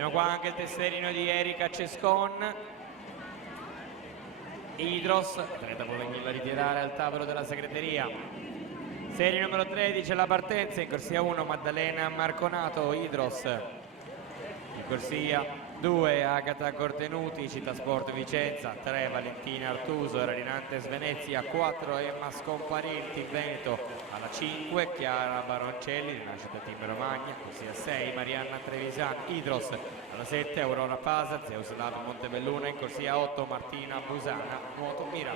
Abbiamo qua anche il tesserino di Erika Cescon. Idros, atleta può venirlo a ritirare al tavolo della segreteria. Serie numero 13, la partenza in corsia 1 Maddalena Marconato, Idros. In corsia 2 Agata Cortenuti, Città Sport Vicenza. 3 Valentina Artuso, Radinantes Venezia. 4 Emma Scomparenti, Veneto. Alla 5 Chiara Baroncelli, Rinascita Team Romagna. Corsia 6 Marianna Trevisan, Idros. Alla 7 Aurora Pasa, Zeus Lab Montebelluna. In corsia 8 Martina Busana, Nuoto Mira.